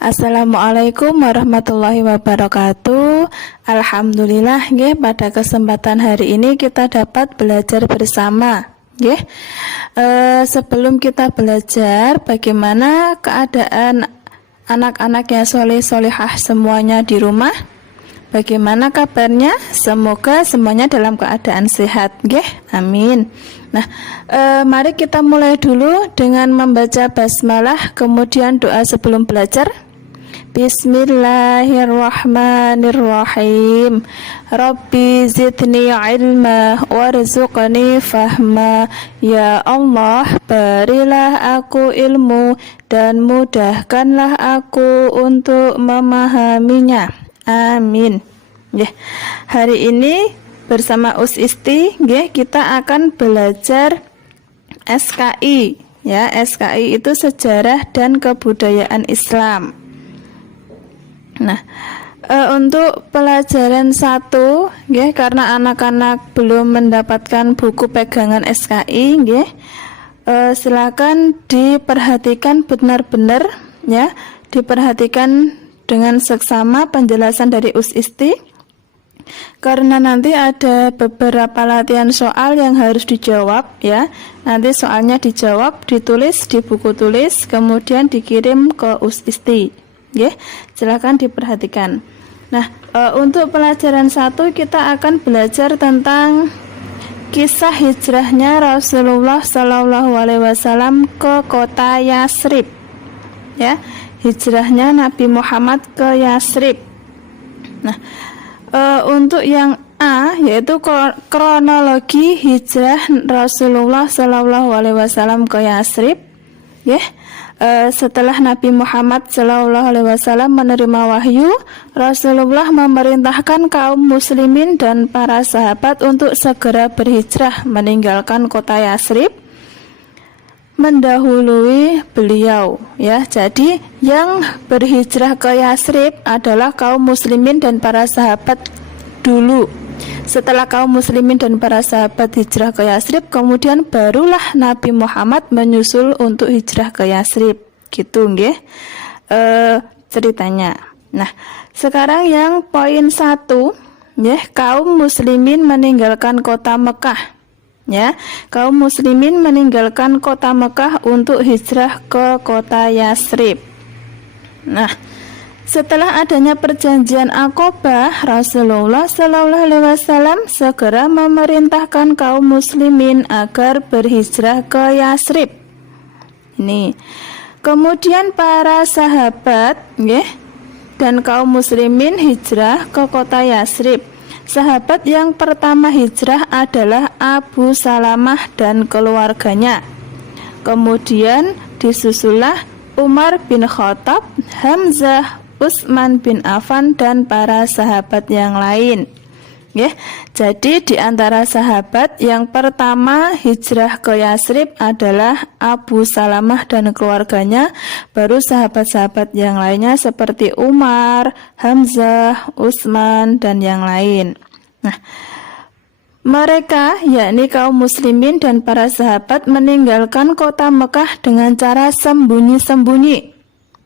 Assalamualaikum warahmatullahi wabarakatuh. Alhamdulillah nggih, pada kesempatan hari ini kita dapat belajar bersama nggih. Sebelum kita belajar bagaimana keadaan anak-anak yang soleh solihah semuanya di rumah, bagaimana kabarnya? Semoga semuanya dalam keadaan sehat nggih. Amin. Nah, mari kita mulai dulu dengan membaca basmalah, kemudian doa sebelum belajar. Bismillahirrahmanirrahim. Rabbi zidni ilma warzuqni fahma. Ya Allah, berilah aku ilmu dan mudahkanlah aku untuk memahaminya. Amin. Ya, hari ini bersama Usisti, kita akan belajar SKI. Ya, SKI itu Sejarah dan Kebudayaan Islam. Nah, untuk pelajaran 1, karena anak-anak belum mendapatkan buku pegangan SKI, silakan diperhatikan benar-benar, ya, diperhatikan dengan seksama penjelasan dari Usisti, karena nanti ada beberapa latihan soal yang harus dijawab, ya. Nanti soalnya dijawab, ditulis di buku tulis, kemudian dikirim ke Usisti. Silakan diperhatikan. Nah, untuk pelajaran 1 kita akan belajar tentang kisah hijrahnya Rasulullah Shallallahu Alaihi Wasallam ke kota Yatsrib. Ya, hijrahnya Nabi Muhammad ke Yatsrib. Nah, untuk yang A, yaitu kronologi hijrah Rasulullah Shallallahu Alaihi Wasallam ke Yatsrib. Setelah Nabi Muhammad SAW menerima wahyu, Rasulullah memerintahkan kaum muslimin dan para sahabat untuk segera berhijrah meninggalkan kota Yatsrib mendahului beliau, ya. Jadi yang berhijrah ke Yatsrib adalah kaum muslimin dan para sahabat dulu. Setelah kaum muslimin dan para sahabat hijrah ke Yatsrib, kemudian barulah Nabi Muhammad menyusul untuk hijrah ke Yatsrib. Gitu nggih ceritanya. Nah, sekarang yang poin 1, kaum muslimin meninggalkan kota Mekah. Ya, kaum muslimin meninggalkan kota Mekah untuk hijrah ke kota Yatsrib. Nah, setelah adanya perjanjian Aqabah, Rasulullah Shallallahu Alaihi Wasallam segera memerintahkan kaum muslimin agar berhijrah ke Yatsrib. Ini. Kemudian para sahabat, dan kaum muslimin hijrah ke kota Yatsrib. Sahabat yang pertama hijrah adalah Abu Salamah dan keluarganya. Kemudian disusulah Umar bin Khattab, Hamzah, Utsman bin Affan dan para sahabat yang lain. Jadi di antara sahabat yang pertama hijrah ke Yatsrib adalah Abu Salamah dan keluarganya, baru sahabat-sahabat yang lainnya seperti Umar, Hamzah, Utsman dan yang lain. Nah, mereka, yakni kaum muslimin dan para sahabat, meninggalkan kota Mekah dengan cara sembunyi-sembunyi.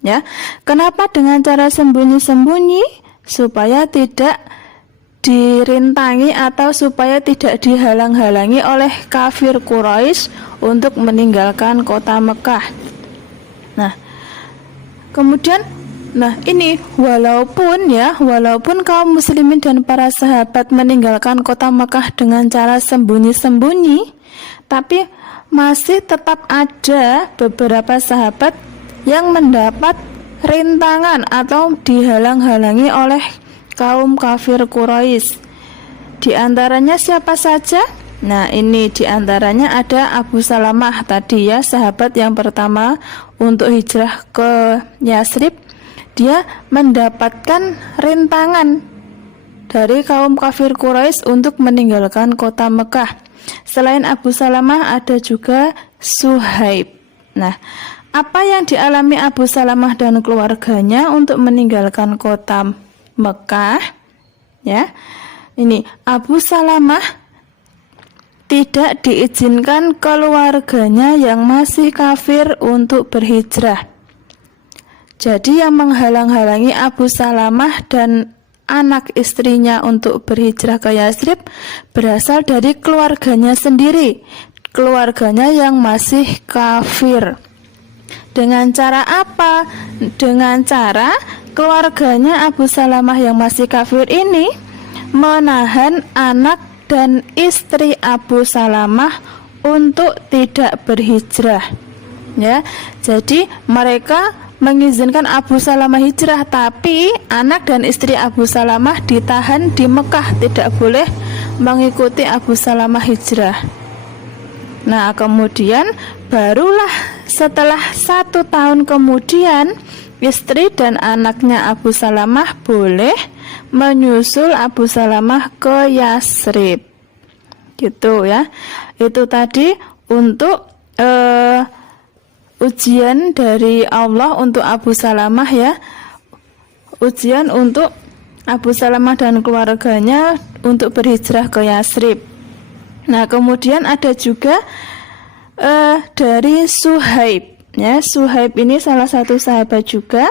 Ya, kenapa dengan cara sembunyi-sembunyi? Supaya tidak dirintangi atau supaya tidak dihalang-halangi oleh kafir Quraisy untuk meninggalkan kota Mekah. Nah, kemudian ini walaupun kaum muslimin dan para sahabat meninggalkan kota Mekah dengan cara sembunyi-sembunyi, tapi masih tetap ada beberapa sahabat yang mendapat rintangan atau dihalang-halangi oleh kaum kafir Quraisy. Di antaranya siapa saja? Nah, ini di antaranya ada Abu Salamah tadi, ya, sahabat yang pertama untuk hijrah ke Yatsrib. Dia mendapatkan rintangan dari kaum kafir Quraisy untuk meninggalkan kota Mekah. Selain Abu Salamah ada juga Suhaib. Nah, apa yang dialami Abu Salamah dan keluarganya untuk meninggalkan kota Mekah? Ya, ini Abu Salamah tidak diizinkan keluarganya yang masih kafir untuk berhijrah. Jadi yang menghalang-halangi Abu Salamah dan anak istrinya untuk berhijrah ke Yatsrib berasal dari keluarganya sendiri, keluarganya yang masih kafir. Dengan cara apa? Dengan cara keluarganya Abu Salamah yang masih kafir ini menahan anak dan istri Abu Salamah untuk tidak berhijrah. Ya, jadi mereka mengizinkan Abu Salamah hijrah, tapi anak dan istri Abu Salamah ditahan di Mekah, tidak boleh mengikuti Abu Salamah hijrah. Nah, kemudian barulah setelah 1 tahun kemudian istri dan anaknya Abu Salamah boleh menyusul Abu Salamah ke Yatsrib. Gitu ya. Itu tadi untuk ujian dari Allah untuk Abu Salamah ya. Ujian untuk Abu Salamah dan keluarganya untuk berhijrah ke Yatsrib. Nah, kemudian ada juga dari Suhaib ya. Suhaib ini salah satu sahabat juga.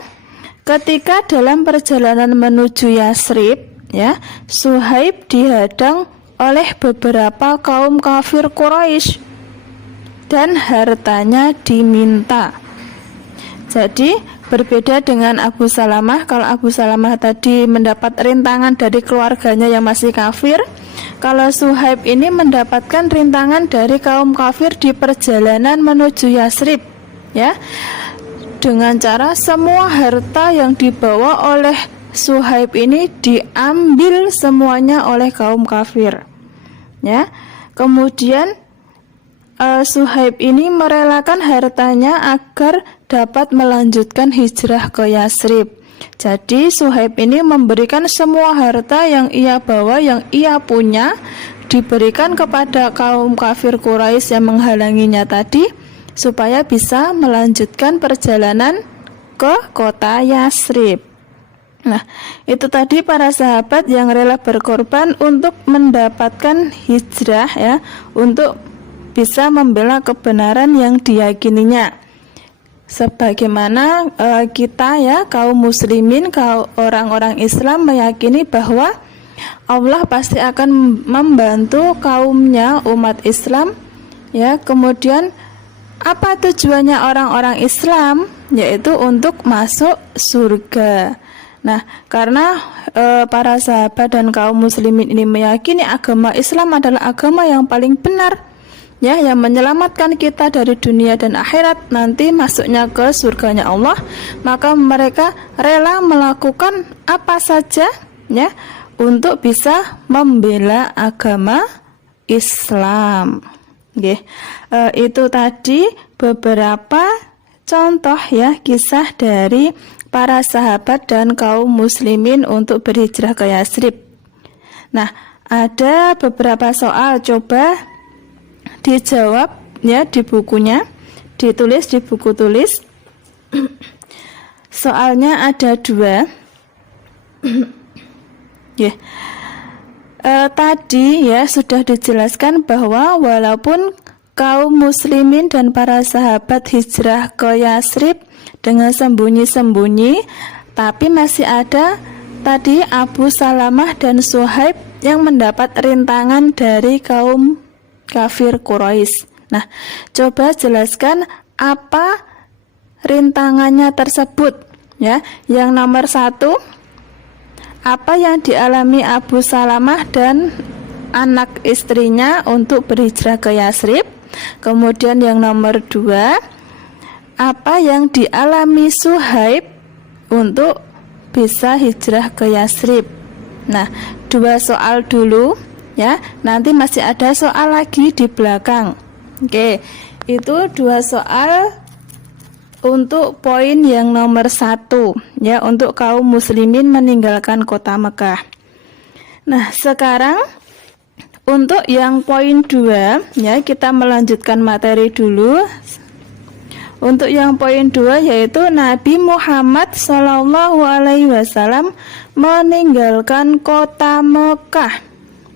Ketika dalam perjalanan menuju Yatsrib ya, Suhaib dihadang oleh beberapa kaum kafir Quraisy dan hartanya diminta. Jadi berbeda dengan Abu Salamah. Kalau Abu Salamah tadi mendapat rintangan dari keluarganya yang masih kafir, kalau Suhaib ini mendapatkan rintangan dari kaum kafir di perjalanan menuju Yatsrib ya, dengan cara semua harta yang dibawa oleh Suhaib ini diambil semuanya oleh kaum kafir ya. Kemudian Suhaib ini merelakan hartanya agar dapat melanjutkan hijrah ke Yatsrib. Jadi Suhaib ini memberikan semua harta yang ia bawa, yang ia punya, diberikan kepada kaum kafir Quraisy yang menghalanginya tadi, supaya bisa melanjutkan perjalanan ke kota Yatsrib. Nah, itu tadi para sahabat yang rela berkorban untuk mendapatkan hijrah ya, untuk bisa membela kebenaran yang diyakininya. Sebagaimana kita ya, kaum muslimin, kaum orang-orang Islam meyakini bahwa Allah pasti akan membantu kaumnya, umat Islam ya. Kemudian apa tujuannya orang-orang Islam? Yaitu untuk masuk surga. Nah, karena para sahabat dan kaum muslimin ini meyakini agama Islam adalah agama yang paling benar ya, yang menyelamatkan kita dari dunia dan akhirat, nanti masuknya ke surganya Allah, maka mereka rela melakukan apa saja ya untuk bisa membela agama Islam. Oke. Itu tadi beberapa contoh ya, kisah dari para sahabat dan kaum muslimin untuk berhijrah ke Yatsrib. Nah, ada beberapa soal, coba dijawab ya di bukunya, ditulis di buku tulis. Soalnya ada 2. Ya. Tadi ya sudah dijelaskan bahwa walaupun kaum muslimin dan para sahabat hijrah ke Yatsrib dengan sembunyi-sembunyi, tapi masih ada tadi Abu Salamah dan Suhaib yang mendapat rintangan dari kaum kafir Quraisy. Nah, coba jelaskan apa rintangannya tersebut ya. Yang nomor 1, apa yang dialami Abu Salamah dan anak istrinya untuk berhijrah ke Yatsrib. Kemudian yang nomor 2, apa yang dialami Suhaib untuk bisa hijrah ke Yatsrib. Nah, 2 soal dulu ya, nanti masih ada soal lagi di belakang. Oke, itu 2 soal untuk poin yang nomor 1 ya, untuk kaum muslimin meninggalkan kota Mekah. Nah, sekarang untuk yang poin 2 ya, kita melanjutkan materi dulu. Untuk yang poin 2 yaitu Nabi Muhammad SAW meninggalkan kota Mekah.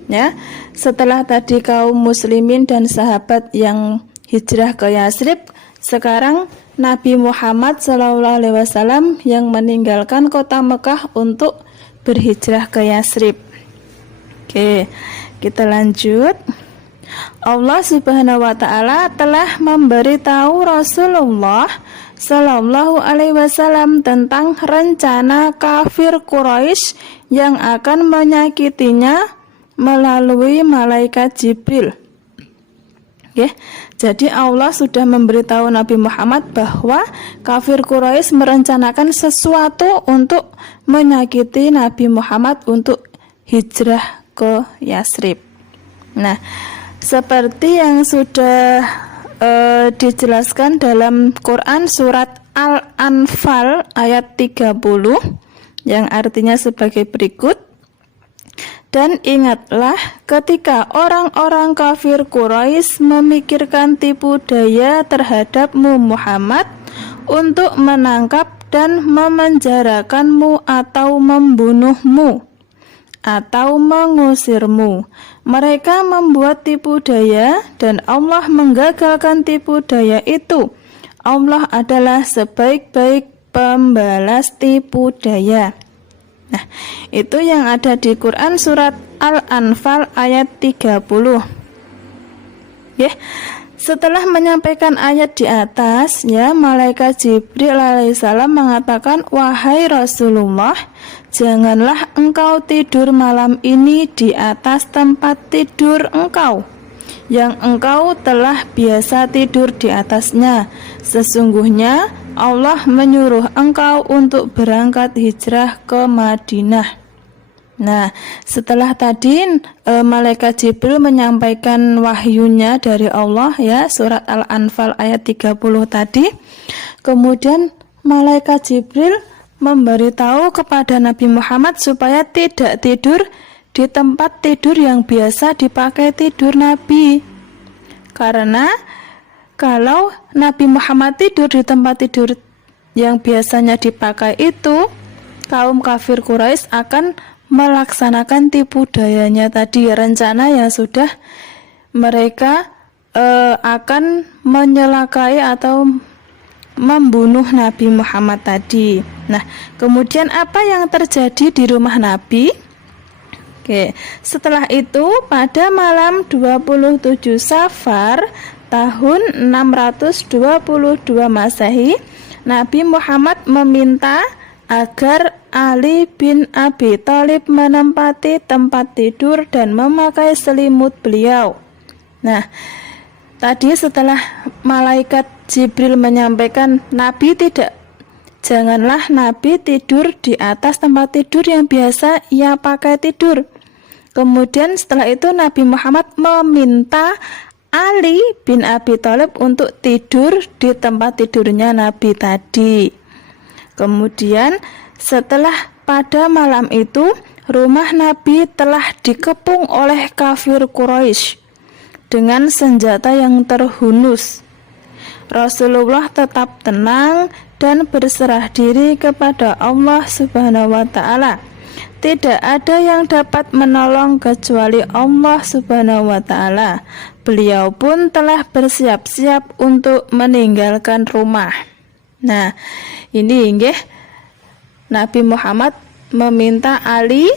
Ya, setelah tadi kaum muslimin dan sahabat yang hijrah ke Yatsrib, sekarang Nabi Muhammad SAW yang meninggalkan kota Mekah untuk berhijrah ke Yatsrib. Oke, kita lanjut. Allah Subhanahu wa taala telah memberitahu Rasulullah Shallallahu alaihi wasallam tentang rencana kafir Quraisy yang akan menyakitinya melalui malaikat Jibril. Oke, jadi Allah sudah memberitahu Nabi Muhammad bahwa kafir Quraisy merencanakan sesuatu untuk menyakiti Nabi Muhammad untuk hijrah ke Yatsrib. Nah, seperti yang sudah dijelaskan dalam Quran surat Al-Anfal ayat 30 yang artinya sebagai berikut. Dan ingatlah ketika orang-orang kafir Quraisy memikirkan tipu daya terhadapmu Muhammad untuk menangkap dan memenjarakanmu atau membunuhmu atau mengusirmu. Mereka membuat tipu daya dan Allah menggagalkan tipu daya itu. Allah adalah sebaik-baik pembalas tipu daya. Nah, itu yang ada di Quran surat Al-Anfal ayat 30. Setelah menyampaikan ayat di atas, malaikat Jibril alaihissalam mengatakan, "Wahai Rasulullah, janganlah engkau tidur malam ini di atas tempat tidur engkau yang engkau telah biasa tidur di atasnya. Sesungguhnya Allah menyuruh engkau untuk berangkat hijrah ke Madinah." Nah, setelah tadi malaikat Jibril menyampaikan wahyunya dari Allah surat Al-Anfal ayat 30 tadi. Kemudian malaikat Jibril memberitahu kepada Nabi Muhammad supaya tidak tidur di tempat tidur yang biasa dipakai tidur Nabi. Karena kalau Nabi Muhammad tidur di tempat tidur yang biasanya dipakai itu, kaum kafir Quraisy akan melaksanakan tipu dayanya tadi, rencana yang sudah mereka akan menyelakai atau membunuh Nabi Muhammad tadi. Nah, kemudian apa yang terjadi di rumah Nabi? Oke, setelah itu pada malam 27 Safar tahun 622 Masehi, Nabi Muhammad meminta agar Ali bin Abi Thalib menempati tempat tidur dan memakai selimut beliau. Nah, tadi setelah malaikat Jibril menyampaikan Nabi janganlah Nabi tidur di atas tempat tidur yang biasa ia pakai tidur. Kemudian setelah itu Nabi Muhammad meminta Ali bin Abi Thalib untuk tidur di tempat tidurnya Nabi tadi. Kemudian setelah pada malam itu rumah Nabi telah dikepung oleh kafir Quraisy dengan senjata yang terhunus. Rasulullah tetap tenang dan berserah diri kepada Allah Subhanahu wa taala. Tidak ada yang dapat menolong kecuali Allah Subhanahu wa taala. Beliau pun telah bersiap-siap untuk meninggalkan rumah. Nah, ini Nabi Muhammad meminta Ali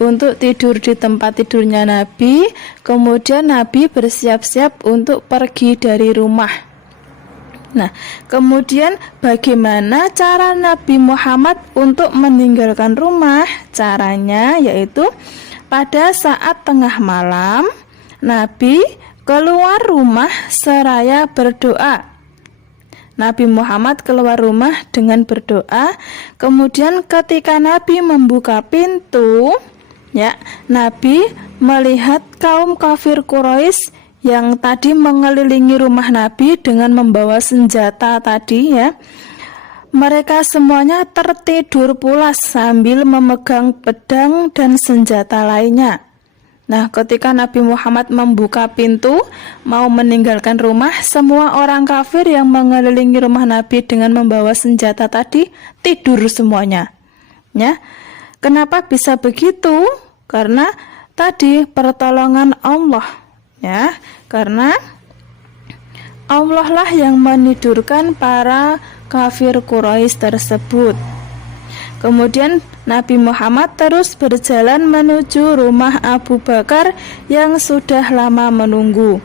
untuk tidur di tempat tidurnya Nabi, kemudian Nabi bersiap-siap untuk pergi dari rumah. Nah, kemudian bagaimana cara Nabi Muhammad untuk meninggalkan rumah? Caranya yaitu pada saat tengah malam, Nabi keluar rumah seraya berdoa. Nabi Muhammad keluar rumah dengan berdoa. Kemudian ketika Nabi membuka pintu, Nabi melihat kaum kafir Quraisy yang tadi mengelilingi rumah Nabi dengan membawa senjata tadi Mereka semuanya tertidur pulas sambil memegang pedang dan senjata lainnya. Nah, ketika Nabi Muhammad membuka pintu mau meninggalkan rumah, semua orang kafir yang mengelilingi rumah Nabi dengan membawa senjata tadi tidur semuanya. Kenapa bisa begitu? Karena tadi pertolongan Allah. Karena Allah lah yang menidurkan para kafir Quraisy tersebut. Kemudian Nabi Muhammad terus berjalan menuju rumah Abu Bakar yang sudah lama menunggu.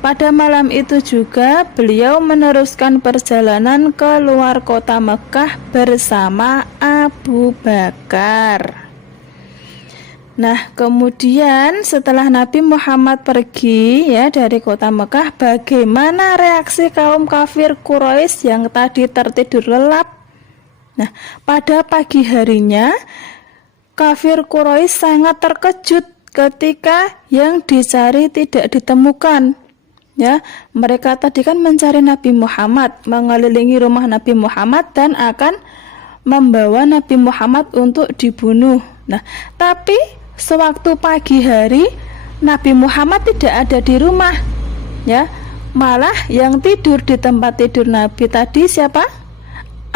Pada malam itu juga beliau meneruskan perjalanan ke luar kota Mekah bersama Abu Bakar. Nah, kemudian setelah Nabi Muhammad pergi ya dari kota Mekah, bagaimana reaksi kaum kafir Quraisy yang tadi tertidur lelap? Nah, pada pagi harinya kafir Quraisy sangat terkejut ketika yang dicari tidak ditemukan. Ya, mereka tadi kan mencari Nabi Muhammad, mengelilingi rumah Nabi Muhammad dan akan membawa Nabi Muhammad untuk dibunuh. Nah, tapi sewaktu pagi hari Nabi Muhammad tidak ada di rumah. Ya, malah yang tidur di tempat tidur Nabi tadi siapa?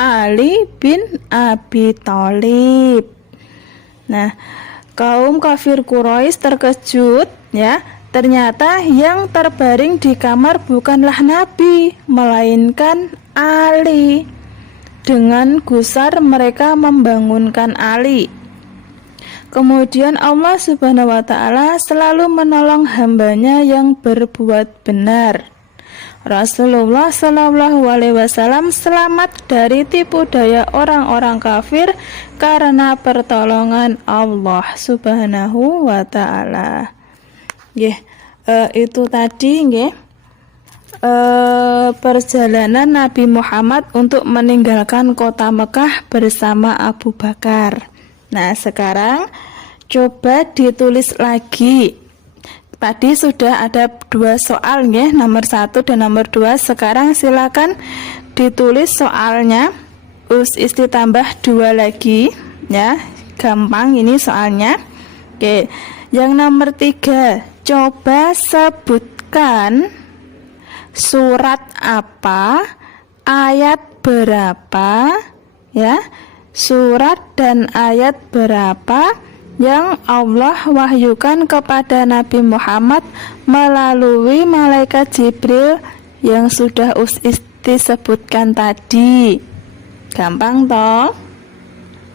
Ali bin Abi Thalib. Nah, kaum kafir Quraisy terkejut ya. Ternyata yang terbaring di kamar bukanlah Nabi, melainkan Ali. Dengan gusar mereka membangunkan Ali. Kemudian Allah Subhanahu wa Ta'ala selalu menolong hambanya yang berbuat benar. Rasulullah Shallallahu Alaihi Wasallam selamat dari tipu daya orang-orang kafir karena pertolongan Allah Subhanahu wa Ta'ala. Itu tadi perjalanan Nabi Muhammad untuk meninggalkan kota Mekah bersama Abu Bakar. Nah, sekarang coba ditulis lagi. Tadi sudah ada 2 soal nomor 1 dan nomor 2. Sekarang silakan ditulis soalnya. Isti tambah 2 lagi ya. Gampang ini soalnya. Oke. Yang nomor 3, coba sebutkan surat apa, ayat berapa ya. Surat dan ayat berapa yang Allah wahyukan kepada Nabi Muhammad melalui malaikat Jibril yang sudah Isti sebutkan tadi. Gampang toh?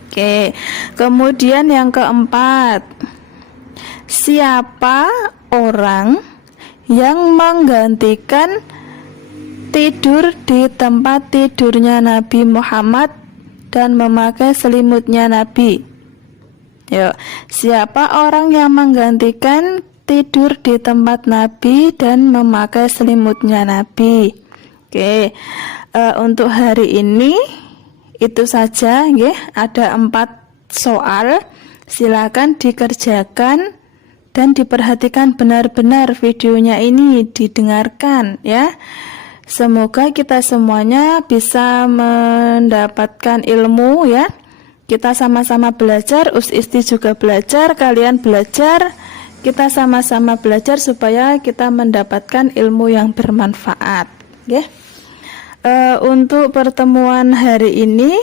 Oke. Kemudian yang keempat, siapa orang yang menggantikan tidur di tempat tidurnya Nabi Muhammad dan memakai selimutnya Nabi? Yuk, siapa orang yang menggantikan tidur di tempat Nabi dan memakai selimutnya Nabi? Oke, untuk hari ini itu saja, ada 4 soal. Silakan dikerjakan dan diperhatikan benar-benar videonya ini, didengarkan ya. Semoga kita semuanya bisa mendapatkan ilmu ya. Kita sama-sama belajar, Isti juga belajar, kalian belajar, kita sama-sama belajar supaya kita mendapatkan ilmu yang bermanfaat. Untuk pertemuan hari ini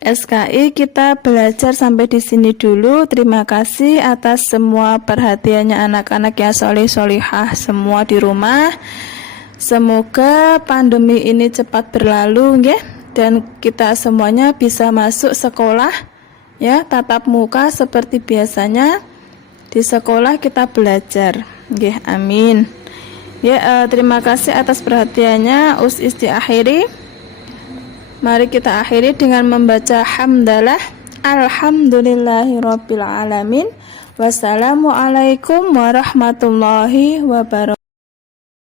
SKI kita belajar sampai di sini dulu. Terima kasih atas semua perhatiannya anak-anak yang solih-solihah semua di rumah. Semoga pandemi ini cepat berlalu dan kita semuanya bisa masuk sekolah ya, tatap muka seperti biasanya. Di sekolah kita belajar. Amin. Terima kasih atas perhatiannya. Isti akhiri. Mari kita akhiri dengan membaca hamdalah. Alhamdulillahirabbil alamin. Wassalamualaikum warahmatullahi wabarakatuh.